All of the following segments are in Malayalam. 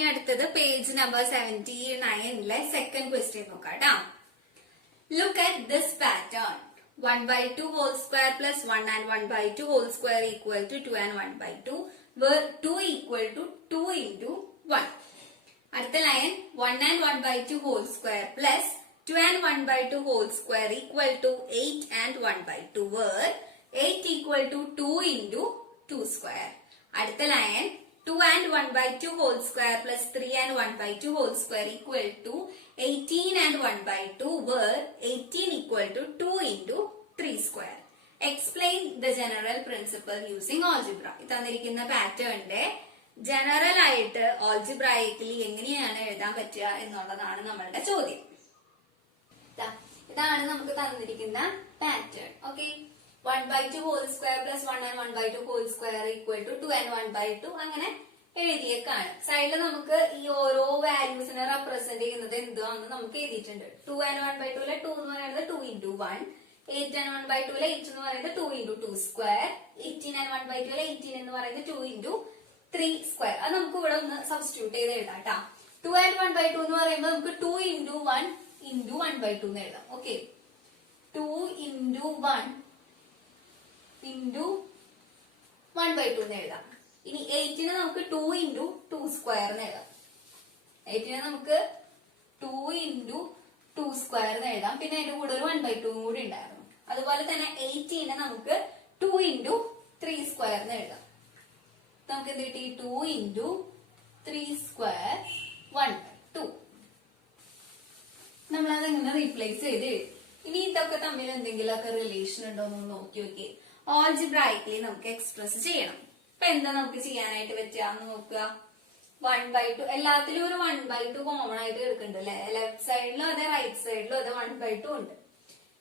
ഇനി അടുത്തത് പേജ് നമ്പർ 79 സെക്കൻഡ് ക്വസ്റ്റ്യൻ നോക്കാം ട്ടാ. Look at this pattern. 1/2 whole square plus 1 and 1/2 whole square equal to 2 and 1/2, where 2 equal to 2 into 1. അടുത്ത line 1 and 1/2 whole square plus 2 and 1/2 whole square equal to 8 and 1/2, where 8 equal to 2 into 2 square. അടുത്ത line 2 and 1/2 whole square plus 3 and 1/2 whole square equal to 18 and 1/2, where 18 equal to 2 into 3 square. Explain the general principle using algebra. തന്നിരിക്കുന്ന പാറ്റേണിന്റെ ജനറൽ ആയിട്ട് ഓൾജിബ്രായിക്കലി എങ്ങനെയാണ് എഴുതാൻ പറ്റുക എന്നുള്ളതാണ് നമ്മളുടെ ചോദ്യം. ഇതാണ് നമുക്ക് തന്നിരിക്കുന്ന pattern. Okay, 1/2 whole square plus 1 and 1/2 whole square equal to 2 and 1/2 അങ്ങനെ എഴുതിയേക്കാണ്. സൈഡിൽ നമുക്ക് ഈ ഓരോ വാല്യൂസിനെ റെപ്രസെന്റ് ചെയ്യുന്നത് എന്താണെന്ന് നമുക്ക് എഴുതിയിട്ടുണ്ട്. 2 and 1/2 2 എന്ന് പറയുന്നത് 2 into 1, 8 and 1/2 8 എന്ന് പറയുന്നത് 2 into 2 square, 18 and 1/2 18 എന്ന് പറയുന്നത് 2 into 3 square. അത് നമുക്ക് ഇവിടെ ഒന്ന് സബ്സ്റ്റിറ്റ്യൂട്ട് ചെയ്ത് എഴുതാം കേട്ടാ. 2 and 1/2 എന്ന് പറയുമ്പോൾ നമുക്ക് 2 into 1 into 1/2 എന്ന് എഴുതാം. ഓക്കെ, 2 into 1 into 1/2 എന്ന് എഴുതാം. ഇനി 8നെ നമുക്ക് 2 into 2 square എന്ന് എഴുതാം. 8നെ നമുക്ക് 2 into 2 square എന്ന് എഴുതാം. പിന്നെ അതിന്റെ കൂടെ ഒരു 1/2 കൂടി ഉണ്ടായിരുന്നു. അതുപോലെ തന്നെ 18നെ നമുക്ക് 2 into 3 square എന്ന് എഴുതാം. നമുക്ക് എന്ത് കിട്ടി? 2 into 3 square 1/2. നമ്മളത് ഇങ്ങനെ റീപ്ലേസ് ചെയ്ത് എഴുതി. ഇനി ഇതൊക്കെ തമ്മിൽ എന്തെങ്കിലുമൊക്കെ റിലേഷൻ ഉണ്ടോ എന്ന് നോക്കി നോക്കി ഓൾജിബ്രായിക്കലി നമുക്ക് എക്സ്പ്രസ് ചെയ്യണം. അപ്പൊ എന്താ നമുക്ക് ചെയ്യാനായിട്ട് പറ്റുക നോക്കുക. 1/2 എല്ലാത്തിലും ഒരു 1/2 കോമൺ ആയിട്ട് എടുക്കുന്നുണ്ട് അല്ലെ. ലെഫ്റ്റ് സൈഡിലും അതെ റൈറ്റ് സൈഡിലും അതെ 1/2 ഉണ്ട്.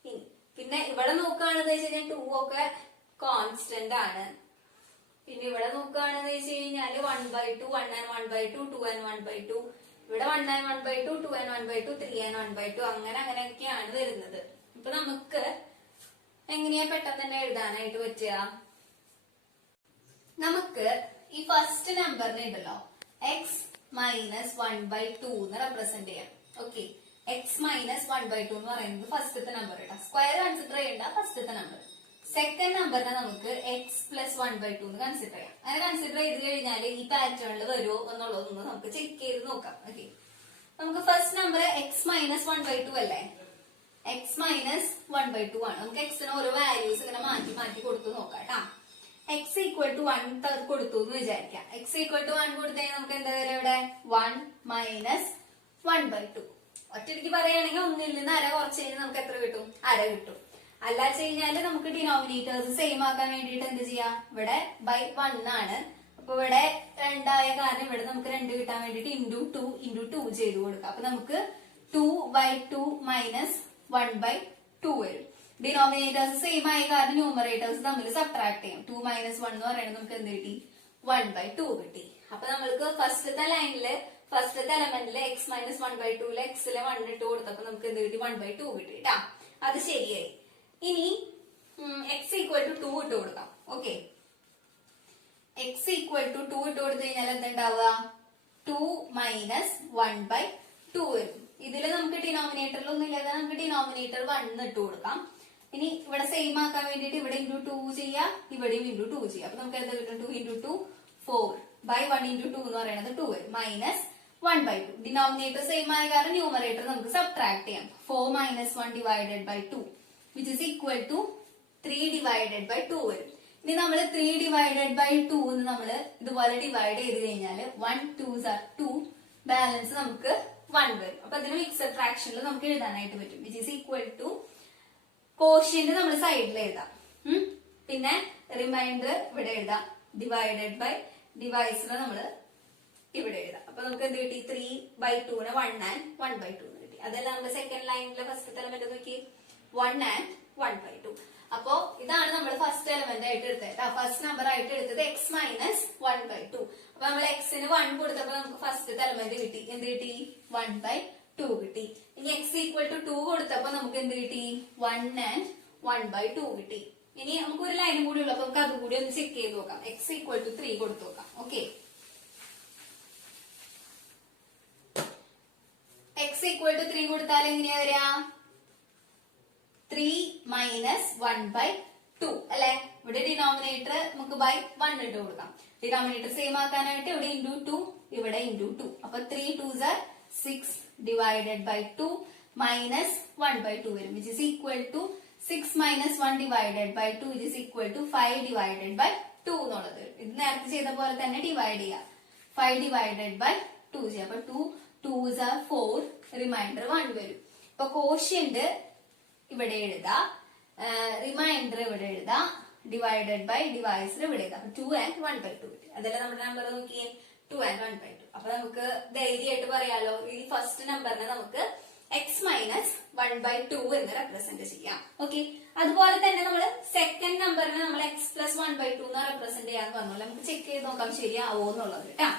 ഇനി പിന്നെ ഇവിടെ നോക്കുകയാണെന്ന് വെച്ച് കഴിഞ്ഞാൽ 2 ഒക്കെ കോൺസ്റ്റന്റ് ആണ്. പിന്നെ ഇവിടെ നോക്കുകയാണെന്ന് വെച്ച് കഴിഞ്ഞാല് 1/2 1 and 1/2 2 and 1/2, ഇവിടെ 1 and 1/2 2 and 1/2 3 and 1/2 അങ്ങനെയൊക്കെയാണ് വരുന്നത്. അപ്പൊ നമുക്ക് എങ്ങനെയാ പെട്ടെന്ന് തന്നെ എഴുതാനായിട്ട് പറ്റുക? നമുക്ക് ഈ ഫസ്റ്റ് നമ്പറിനെ ഉണ്ടല്ലോ x മൈനസ് 1/2 എന്ന് റെപ്രസെന്റ് ചെയ്യാം. ഓക്കെ, x മൈനസ് 1/2 എന്ന് പറയുന്നത് ഫസ്റ്റത്തെ നമ്പർ കേട്ടോ. സ്ക്വയർ കൺസിഡർ ചെയ്യേണ്ട, ഫസ്റ്റത്തെ നമ്പർ. സെക്കൻഡ് നമ്പറിനെ നമുക്ക് x പ്ലസ് 1/2 എന്ന് കൺസിഡർ ചെയ്യാം. അങ്ങനെ കൺസിഡർ ചെയ്ത് കഴിഞ്ഞാൽ ഈ പാറ്റേണിൽ വരുമോ എന്നുള്ളതൊന്ന് നമുക്ക് ചെക്ക് ചെയ്ത് നോക്കാം. ഓക്കെ, നമുക്ക് ഫസ്റ്റ് നമ്പർ x മൈനസ് 1/2 അല്ലേ. x മൈനസ് 1/2 ആണ്. നമുക്ക് x ന് ഓരോ വാല്യൂസ് ഇങ്ങനെ മാറ്റി മാറ്റി കൊടുത്തു നോക്കാം കേട്ടാ. x ഈക്വൽ ടു 1 കൊടുത്തു എന്ന് വിചാരിക്കാം. x ഈക്വൽ ടു 1 കൊടുത്തു കഴിഞ്ഞാൽ നമുക്ക് എന്താ വരും? ഇവിടെ 1 മൈനസ് 1/2. ഒറ്റയ്ക്ക് പറയുകയാണെങ്കിൽ 1ൽ നിന്ന് അര കുറച്ച് കഴിഞ്ഞാൽ നമുക്ക് എത്ര കിട്ടും? അര കിട്ടും. അല്ലാച്ച് കഴിഞ്ഞാല് നമുക്ക് ഡിനോമിനേറ്റേഴ്സ് സെയിം ആക്കാൻ വേണ്ടിട്ട് എന്ത് ചെയ്യാം? ഇവിടെ ബൈ 1 ആണ്. അപ്പൊ ഇവിടെ 2 ആയ കാരണം ഇവിടെ നമുക്ക് 2 കിട്ടാൻ വേണ്ടിട്ട് into 2 ചെയ്ത് കൊടുക്കാം. അപ്പൊ നമുക്ക് 2/2 മൈനസ് 1/2 വരും. ഡിനോമിനേറ്റേഴ്സ് സെയിം ആയ കാരണം ന്യൂമറേറ്റേഴ്സ് തമ്മിൽ സബ്ട്രാക്ട് ചെയ്യും. 2 മൈനസ് 1 എന്ന് പറയുന്നത് നമുക്ക് എന്ത് കിട്ടി? 1/2 കിട്ടി. അപ്പൊ നമ്മൾക്ക് ഫസ്റ്റത്തെ ലൈനില് ഫസ്റ്റത്തെ എലമെന്റില് x മൈനസ് 1/2 എക്സിലെ 1 ഇട്ട് കൊടുത്തപ്പോ നമുക്ക് എന്ത് കിട്ടി? 1/2 കിട്ടി കേട്ടാ. അത് ശരിയായി. ഇനി x ഈക്വൽ ടു 2 ഇട്ട് കൊടുക്കാം. ഓക്കെ, x ഈക്വൽ ടു 2 ഇട്ട് കൊടുത്തു കഴിഞ്ഞാൽ എന്തുണ്ടാവുക? 2 മൈനസ് 1/2 വരും. ഇതില് നമുക്ക് ഡിനോമിനേറ്ററിലൊന്നും ഇല്ലാതെ നമുക്ക് ഡിനോമിനേറ്റർ 1 ഇട്ട് കൊടുക്കാം. ഇനി ഇവിടെ സെയിം ആക്കാൻ വേണ്ടിട്ട് ഇവിടെ into 2 ചെയ്യാം, ഇവിടെയും into 2 ചെയ്യാം. അപ്പൊ നമുക്ക് എന്താ കിട്ടും? 2 into 2 4 by 1 into 2 എന്ന് പറയുന്നത് 2 വരും. മൈനസ് 1/2. ഡിനോമിനേറ്റർ സെയിം ആയ കാരണം ന്യൂമറേറ്റർ നമുക്ക് സബ്ട്രാക്ട് ചെയ്യാം. 4 minus 1 divided by 2 which is equal to 3 divided by 2 വരും. ഇനി നമ്മൾ 3 divided by 2 എന്ന് നമ്മൾ ഇതുപോലെ ഡിവൈഡ് ചെയ്ത് കഴിഞ്ഞാൽ 1 2s are 2, ബാലൻസ് നമുക്ക് 1 വരും. അപ്പൊ അതിന് മിക്സഡ് ഫ്രാക്ഷനിൽ നമുക്ക് എഴുതാനായിട്ട് പറ്റും. which is equal to quotient നമ്മൾ സൈഡിൽ എഴുതാം. പിന്നെ റിമൈൻഡർ ഇവിടെ എഴുതാം. ഡിവൈഡഡ് ബൈ ഡിവൈസിൽ നമ്മൾ ഇവിടെ എഴുതാം. അപ്പൊ നമുക്ക് എന്ത് കിട്ടി? 3/2നെ 1 and 1/2 എന്ന് കിട്ടി. അതെല്ലാം നമ്മുടെ സെക്കൻഡ് ലൈനിലെ ഫസ്റ്റ് എലമെന്റ് നോക്കി 1 and 1/2. അപ്പോ ഇതാണ് നമ്മൾ ഫസ്റ്റ് എലമെന്റ് ആയിട്ട് എടുത്തത്. ഫസ്റ്റ് നമ്പർ ആയിട്ട് എടുത്തത് x മൈനസ് 1/2. അപ്പൊ നമ്മൾ x ന് 1 കൊടുത്തപ്പോ നമുക്ക് ഫസ്റ്റ് എലമെന്റ് കിട്ടി. എന്ത് കിട്ടി? 1/2 കിട്ടി. ഇനി x ഈക്വൽ ടു 2 കൊടുത്തപ്പോ നമുക്ക് എന്ത് കിട്ടി? 1 and 1/2 കിട്ടി. ഇനി നമുക്ക് ഒരു ലൈനും കൂടി ഉള്ളപ്പോ നമുക്ക് അതുകൂടി ഒന്ന് ചെക്ക് ചെയ്ത് നോക്കാം. x ഈക്വൽ ടു 3 കൊടുത്തു നോക്കാം. ഓക്കെ, എക്സ് ഈക്വൽ ടു 3 കൊടുത്താൽ എങ്ങനെയാ വരിക? 3 മൈനസ് 1/2 അല്ലെ? ഇവിടെ ഡിനോമിനേറ്റർ നമുക്ക് ബൈ 1 ഇട്ട് കൊടുക്കാം. ഡിനോമിനേറ്റർ സെയിം ആക്കാനായിട്ട് ഇവിടെ ഇൻറ്റു 2, ഇവിടെ ഇൻറ്റു 2. അപ്പൊ 3 2s are 6 divided by 2 minus 1/2 വരും, which is equal to 6 minus 1 divided by 2 which is equal to 5 divided by 2 എന്നുള്ളത്. ഇത് നേരത്തെ ചെയ്ത പോലെ തന്നെ ഡിവൈഡ് ചെയ്യാം. 5 ഡിവൈഡഡ് ബൈ 2 ചെയ്യാം. അപ്പൊ 2 2s are 4, റിമൈൻഡർ 1 വരും. ഇപ്പൊ കോഷ്യന്റ് ഇവിടെ എഴുതാം, റിമൈൻഡർ ഇവിടെ എഴുതാം, ഡിവൈഡഡ് ബൈ ഡിവൈസർ ഇവിടെ എഴുതാം. 2 and 1/2 അതല്ല നമ്മുടെ നമ്പർ നോക്കിയേ, 2 and 1/2. അപ്പൊ നമുക്ക് ധൈര്യമായിട്ട് പറയാലോ, ഈ ഫസ്റ്റ് നമ്പറിനെ നമുക്ക് എക്സ് മൈനസ് 1/2 എന്ന് റെപ്രസെന്റ് ചെയ്യാം. ഓക്കെ, അതുപോലെ തന്നെ നമ്മൾ സെക്കൻഡ് നമ്പറിനെ നമ്മൾ എക്സ് പ്ലസ് 1/2 എന്ന് റെപ്രസെന്റ് ചെയ്യാന്ന് പറഞ്ഞോളൂ. നമുക്ക് ചെക്ക് ചെയ്ത് നോക്കാം ശരിയാവോ എന്നുള്ളത് കേട്ടാ.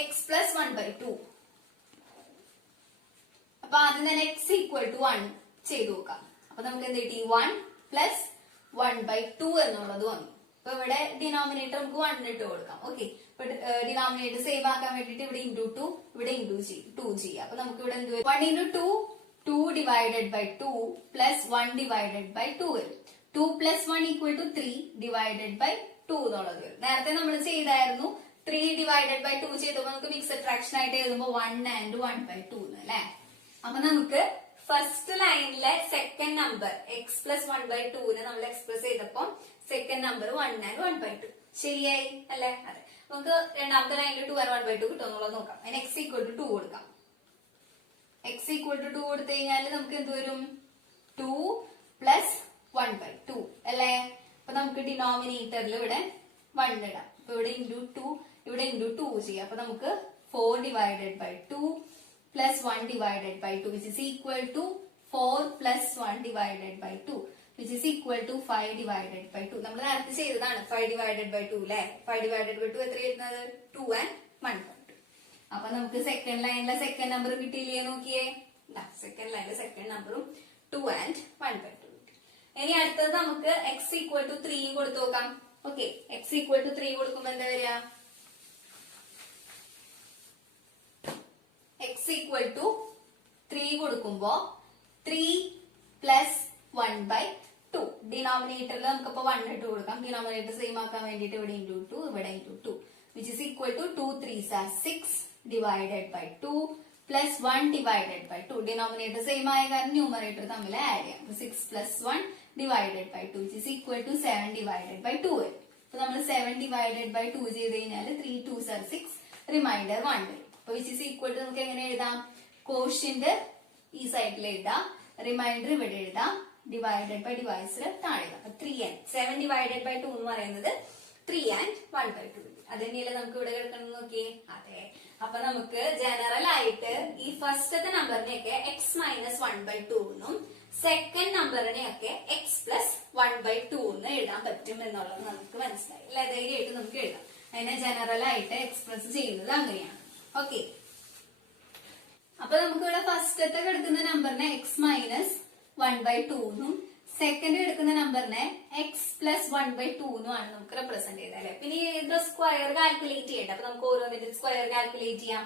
X plus 1/2. അപ്പൊ ആദ്യം തന്നെ എക്സ് ഈക്വൽ ടു 1 ചെയ്ത് നോക്കാം. അപ്പൊ നമുക്ക് എന്ത് കിട്ടി? 1 പ്ലസ് 1/2 എന്നുള്ളത് വന്നു. അപ്പൊ ഇവിടെ ഡിനോമിനേറ്റർ നമുക്ക് 1 ഇട്ട് കൊടുക്കാം. ഓക്കെ, ഇപ്പൊ ഡിനോമിനേറ്റർ സേവ് ആക്കാൻ വേണ്ടിട്ട് ഇവിടെ ഇൻറ്റു 2, ഇവിടെ ഇൻറ്റു 2 ചെയ്യാം. അപ്പൊ നമുക്ക് ഇവിടെ എന്ത് വരും? 1 into 2 2 divided by 2 plus 1 divided by 2 വരും. 2 plus 1 equal to 3 divided by 2 എന്നുള്ളത് വരും. നേരത്തെ നമ്മൾ ചെയ്തായിരുന്നു 3 ഡിവൈഡഡ് ബൈ 2 ചെയ്തപ്പോ നമുക്ക് മിക്സഡ് ഫ്രാക്ഷൻ ആയിട്ട് എഴുതുമ്പോൾ 1 and 1/2 അല്ലെ? അപ്പൊ നമുക്ക് ഫസ്റ്റ് ലൈനിലെ സെക്കൻഡ് നമ്പർ എക്സ് പ്ലസ് 1/2 നമ്മൾ എക്സ്പ്രസ് ചെയ്തപ്പോ സെക്കൻഡ് നമ്പർ 1 and 1/2 ശരിയായി അല്ലെ? അതെ. നമുക്ക് രണ്ടാമത്തെ ലൈനിൽ 2 and 1/2 കിട്ടുമെന്നുള്ളത് നോക്കാം. അതിന് എക്സ് ഈക്വൽ ടു 2 കൊടുക്കാം. എക്സ് ഈക്വൽ ടു 2 കൊടുത്തു കഴിഞ്ഞാൽ നമുക്ക് എന്ത് വരും? 2 പ്ലസ് 1/2 അല്ലെ? അപ്പൊ നമുക്ക് ഡിനോമിനേറ്ററിൽ ഇവിടെ 1 ഇടാം. അപ്പൊ ഇവിടെ ഇൻറ്റു 2, ഇവിടെ ഇൻറ്റു 2 ചെയ്യാം. അപ്പൊ നമുക്ക് 4 divided by 2 plus 1 divided by 2 which is equal to 4 plus 1 divided by 2 which is equal to 5 divided by 2. നമ്മൾ നേരത്തെ ചെയ്തതാണ് 5 divided by 2 അല്ലെ? 5 divided by 2 എത്ര വരുന്നത്? 2 and 1/2. അപ്പൊ നമുക്ക് സെക്കൻഡ് ലൈനിലെ സെക്കൻഡ് നമ്പർ കിട്ടിയില്ലേ നോക്കിയേ. സെക്കൻഡ് ലൈനിലെ സെക്കൻഡ് നമ്പറും 2 and 1/2 കിട്ടി. ഇനി അടുത്തത് നമുക്ക് x equal to 3 കൊടുത്തു നോക്കാം. ഓക്കെ, x equal to 3 കൊടുക്കുമ്പോ എന്താ വരിക? x equal to 3 കൊടുക്കുമ്പോ 3 plus 1/2. ഡിനോമിനേറ്ററിൽ നമുക്കിപ്പോ 1 ഇട്ട് കൊടുക്കാം. ഡിനോമിനേറ്റർ സെയിം ആക്കാൻ വേണ്ടിട്ട് ഇവിടെ ഇൻറ്റു 2, ഇവിടെ into 2 which is equal to 2 3s are 6 divided by 2 plus 1 divided by 2. Denominator same ആയ കാരണം ന്യൂമറേറ്റർ തമ്മിൽ ആഡ് ചെയ്യാം. 6 plus 1 divided by 2 which is equal to 7 divided by 2 വരും. അപ്പൊ നമ്മൾ 7 divided by 2 ചെയ്ത് കഴിഞ്ഞാൽ 3 2s are 6, റിമൈൻഡർ 1 വരും. അപ്പൊ വിച്ച് ഇസ് ഈക്വൽ ടു നമുക്ക് എങ്ങനെ എഴുതാം? കോഷ്യന്റ് ഈ സൈഡിൽ എഴുതാം, റിമൈൻഡർ ഇവിടെ എഴുതാം, ഡിവൈഡഡ് ബൈ ഡിവൈസർ താഴെ എഴുതാം. 3 and 7 ഡിവൈഡഡ് ബൈ 2 എന്ന് പറയുന്നത് 3 and 1/2. അത് തന്നെയല്ലേ നമുക്ക് ഇവിടെ കിടക്കണം നോക്കിയേ. അതെ. അപ്പൊ നമുക്ക് ജനറൽ ആയിട്ട് ഈ ഫസ്റ്റത്തെ നമ്പറിനെയൊക്കെ എക്സ് മൈനസ് 1/2 എന്നും സെക്കൻഡ് നമ്പറിനെയൊക്കെ എക്സ് പ്ലസ് 1/2 എന്ന് എഴുതാൻ പറ്റും എന്നുള്ളത് നമുക്ക് മനസ്സിലായി അല്ലെ? ധൈര്യമായിട്ട് നമുക്ക് എഴുതാം. അതിനെ ജനറൽ ആയിട്ട് എക്സ്പ്രസ് ചെയ്യുന്നത് അങ്ങനെയാണ്. ഓക്കെ, അപ്പൊ നമുക്ക് ഇവിടെ ഫസ്റ്റത്തെ കിടക്കുന്ന നമ്പറിനെ എക്സ് മൈനസ് 1/2 എന്നും സെക്കൻഡ് എടുക്കുന്ന നമ്പറിനെ എക്സ് പ്ലസ് 1/2 എന്നുമാണ് നമുക്ക് റെപ്രസെന്റ് ചെയ്തത് അല്ലെ? പിന്നെ ഇത് സ്ക്വയർ കാൽക്കുലേറ്റ് ചെയ്യട്ടെ. അപ്പൊ നമുക്ക് ഓരോന്നിന്റെ സ്ക്വയർ കാൽക്കുലേറ്റ് ചെയ്യാം.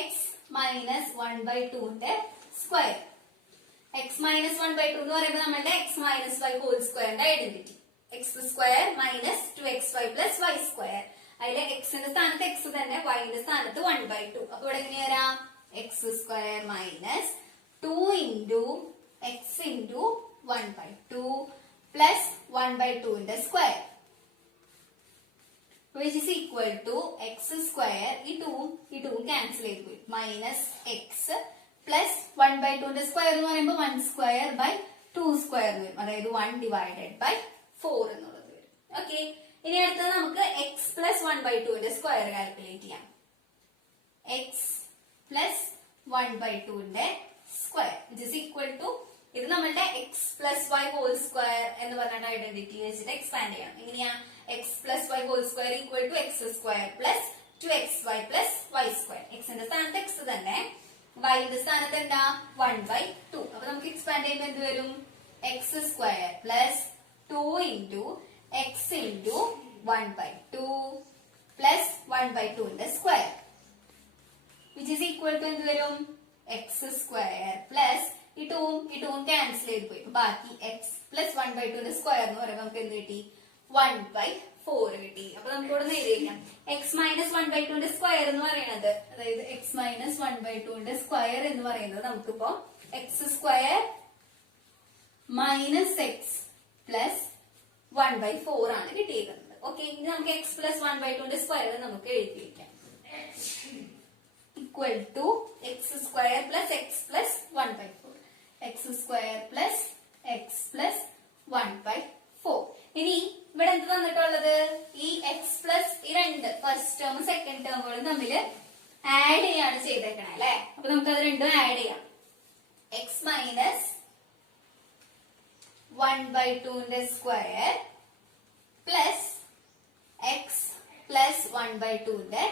എക്സ് മൈനസ് 1/2ന്റെ സ്ക്വയർ. എക്സ് മൈനസ് 1/2 എന്ന് പറയുമ്പോൾ നമ്മളുടെ എക്സ് മൈനസ് വൈ ഹോൾ സ്ക്വയറിന്റെ identity. X square minus 2xy plus y square. അതിലെ എക്സിന്റെ സ്ഥാനത്ത് എക്സ് തന്നെ, വൈന്റെ സ്ഥാനത്ത് 1/2. അപ്പൊ ഇവിടെ എങ്ങനെ വരാം? X square minus 2 into x into 1/2 plus 1/2ന്റെ square which is equal to x square. ഈ 2 ക്യാൻസൽ ചെയ്ത് പോയി. മൈനസ് എക്സ് പ്ലസ് 1/2ന്റെ സ്ക്വയർ എന്ന് പറയുമ്പോൾ 1 സ്ക്വയർ ബൈ 2 സ്ക്വയർ എന്ന് വരും. അതായത് 1 ഡിവൈഡഡ് ബൈ 4 എന്നുള്ളത് വരും. ഓക്കെ, ഇനി അടുത്തത് നമുക്ക് എക്സ് പ്ലസ് 1/2ന്റെ സ്ക്വയർ കാൽക്കുലേറ്റ് ചെയ്യാം. എക്സ് പ്ലസ് 1/2ന്റെ square which is equal to, ഇത് നമ്മളുടെ x plus y whole square എന്ന് പറഞ്ഞിട്ട് ഐഡന്റിറ്റി വെച്ചിട്ട് എക്സ്പാൻഡ് ചെയ്യണം. എങ്ങനെയാ? X plus y whole square equal to x square plus 2xy plus y square. എക്സിന്റെ സ്ഥാനത്ത് എക്സ് തന്നെ, വൈന്റെ സ്ഥാനത്ത് എന്താ? 1/2. അപ്പൊ നമുക്ക് എക്സ്പാൻഡ് ചെയ്യുമ്പോൾ എന്ത് വരും? X square plus 2 into x into 1/2 plus 1/2ന്റെ square which is equal to എന്ത് വരും എക്സ് സ്ക്വയർ പ്ലസ് ഈ ടൂവും ക്യാൻസൽ ചെയ്ത് പോയി. ബാക്കി എക്സ് പ്ലസ് 1/2ന്റെ സ്ക്വയർ എന്ന് പറയുമ്പോൾ നമുക്ക് എന്ത് കിട്ടി 1/4 കിട്ടി. അപ്പൊ നമുക്ക് ഇവിടെ എഴുതിയിരിക്കാം എക്സ് മൈനസ് 1/2ന്റെ സ്ക്വയർ എന്ന് പറയുന്നത്, അതായത് എക്സ് മൈനസ് 1/2ന്റെ സ്ക്വയർ എന്ന് പറയുന്നത് നമുക്കിപ്പോ X square minus x plus 1/4 ആണ് കിട്ടിയിരിക്കുന്നത്. ഓക്കെ, ഇനി നമുക്ക് എക്സ് പ്ലസ് 1/2ന്റെ സ്ക്വയർ നമുക്ക് എഴുതിയിരിക്കാം equal to x square plus x plus 1/4 x square plus x plus 1/4. ഇനി ഇവിടെ എന്ത് തന്നിട്ടുള്ളത് ഈ എക്സ് പ്ലസ് ഈ രണ്ട് ഫസ്റ്റ് ടേമും സെക്കൻഡ് ടേമുകളും തമ്മിൽ ആഡ് ചെയ്യാണ് ചെയ്തേക്കണേ അല്ലെ. അപ്പൊ നമുക്ക് അത് രണ്ടും ആഡ് ചെയ്യാം. എക്സ് മൈനസ് 1/2ന്റെ സ്ക്വയർ പ്ലസ് എക്സ് പ്ലസ് 1/2ന്റെ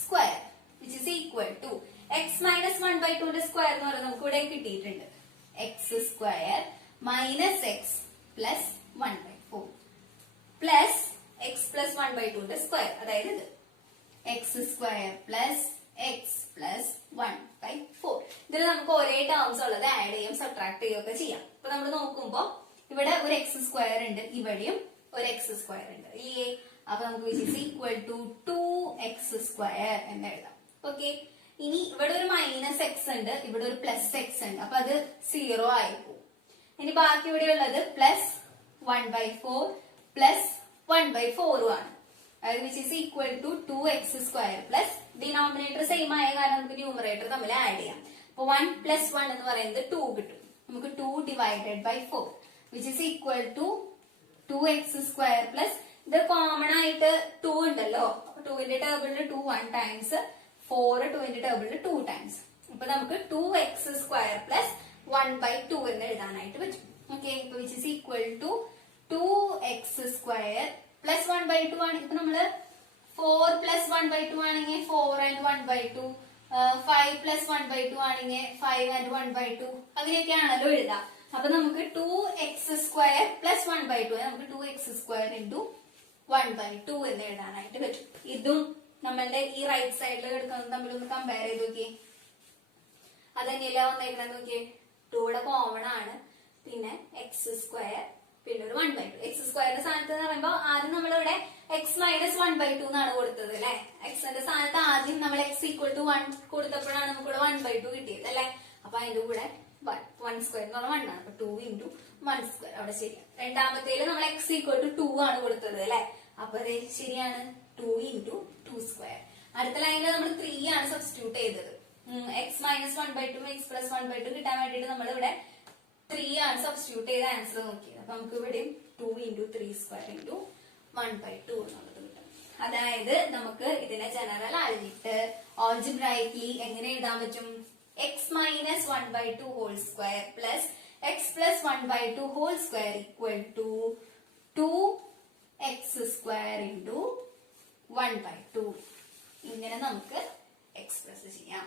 square which is equal to x minus 1/2ന്റെ സ്ക്വയർ എന്ന് പറയുന്നത് നമുക്ക് ഇവിടെ കിട്ടിയിട്ടുണ്ട് x square minus x plus 1/4 plus x plus 1/2ന്റെ സ്ക്വയർ, അതായത് ഇത് x square plus x plus 1/4. ഇതിൽ നമുക്ക് ഒരേ ടേംസ് ഉള്ളത് ആഡ് ചെയ്യും സബ്ട്രാക്ട് ചെയ്യുകയൊക്കെ ചെയ്യാം. അപ്പൊ നമ്മൾ നോക്കുമ്പോ ഇവിടെ ഒരു എക്സ് സ്ക്വയർ ഉണ്ട്, ഇവിടെയും ഒരു എക്സ് സ്ക്വയർ ഉണ്ട് ഇല്ലേ. അപ്പൊ നമുക്ക് which is equal to 2x square എന്ന് എഴുതാം. ഓക്കെ, ഇനി ഇവിടെ ഒരു മൈനസ് എക്സ് ഉണ്ട്, ഇവിടെ ഒരു പ്ലസ് എക്സ് ഉണ്ട്, അപ്പൊ അത് 0 ആയി പോകും. ഇനി ബാക്കി ഇവിടെ ഉള്ളത് പ്ലസ് 1/4 പ്ലസ് 1/4 ആണ്, അതായത് which is equal to 2x square plus denominator same ആയ കാരണം നമുക്ക് ന്യൂമറേറ്റർ തമ്മിൽ ആഡ് ചെയ്യാം. അപ്പൊ 1 + 1 എന്ന് പറയുന്നത് 2 കിട്ടും. നമുക്ക് 2 divided by 4 which is equal to 2x square plus ഇത് കോമൺ ആയിട്ട് 2 ഉണ്ടല്ലോ, അപ്പൊ 2ന്റെ ടേബിളിൽ 2 1 ടൈംസ് 4 2ന്റെ ടേബിളിൽ 2 ടൈംസ്. അപ്പൊ നമുക്ക് 2x സ്ക്വയർ പ്ലസ് 1/2 എന്ന് എഴുതാനായിട്ട് പറ്റും. ഓക്കെ, ഇപ്പൊ which is equal to 2x square plus 1/2 ആണ്. ഇപ്പൊ നമ്മള് 4 + 1/2 ആണെങ്കിൽ 4 and 1/2, 5 + 1/2 ആണെങ്കിൽ 5 and 1/2 അങ്ങനെയൊക്കെയാണല്ലോ എഴുതാം. അപ്പൊ നമുക്ക് 2x സ്ക്വയർ പ്ലസ് 1/2 നമുക്ക് 2x സ്ക്വയർ ഇൻറ്റു 1/2 എന്ന് എഴുതാനായിട്ട് പറ്റും. ഇതും നമ്മളുടെ ഈ റൈറ്റ് സൈഡിൽ എടുക്കുന്നത് തമ്മിൽ ഒന്ന് കമ്പയർ ചെയ്ത് നോക്കിയേ, അതന്നെയല്ല വന്നേക്കണെന്ന് നോക്കിയേ. 2 കോമൺ ആണ്, പിന്നെ എക്സ് സ്ക്വയർ പിന്നെ ഒരു 1/2. എക്സ് സ്ക്വയറിന്റെ സ്ഥാനത്ത് എന്ന് പറയുമ്പോൾ ആദ്യം നമ്മളിവിടെ എക്സ് മൈനസ് 1/2 എന്നാണ് കൊടുത്തത് അല്ലെ. എക്സിന്റെ സ്ഥാനത്ത് ആദ്യം നമ്മൾ എക്സ് ഈക്വൽ ടു 1 കൊടുത്തപ്പോഴാണ് നമുക്ക് ഇവിടെ 1/2 കിട്ടിയത് അല്ലെ. അപ്പൊ അതിന്റെ കൂടെ 1 സ്ക്വയർ എന്ന് പറഞ്ഞാൽ 1 ആണ്. അപ്പൊ 2 ഇൻറ്റു 1 സ്ക്വയർ അവിടെ ശരിയാണ്. രണ്ടാമത്തേല് നമ്മൾ എക്സ് ഈക്വൽ ടു 2 ആണ് കൊടുത്തത് അല്ലെ. അപ്പൊ അത് ശരിയാണ് 2 ഇൻറ്റു 2 സ്ക്വയർ. അടുത്ത ലൈനിൽ നമ്മൾ 3 ആണ് സബ്സ്റ്റിറ്റ്യൂട്ട് ചെയ്തത്. എക്സ് മൈനസ് 1/2 എക്സ് പ്ലസ് 1/2 കിട്ടാൻ വേണ്ടിട്ട് നമ്മൾ ഇവിടെ 3 ആണ് സബ്സ്റ്റിറ്റ്യൂട്ട് ചെയ്ത ആൻസർ നോക്കിയത്. അപ്പൊ നമുക്ക് ഇവിടെ 2 ഇൻറ്റു 3 സ്ക്വയർ ഇൻറ്റു 1/2 എന്നുള്ളത് കിട്ടും. അതായത് നമുക്ക് ഇതിനെ ജനറൽ ആയിട്ട് ഓൾജിബ്രൈക്കലി എങ്ങനെ എഴുതാൻ പറ്റും? X minus 1/2 whole square plus x plus 1/2 whole square equal to 2x square into 1/2 ഇങ്ങനെ നമുക്ക് എക്സ്പ്രസ് ചെയ്യാം.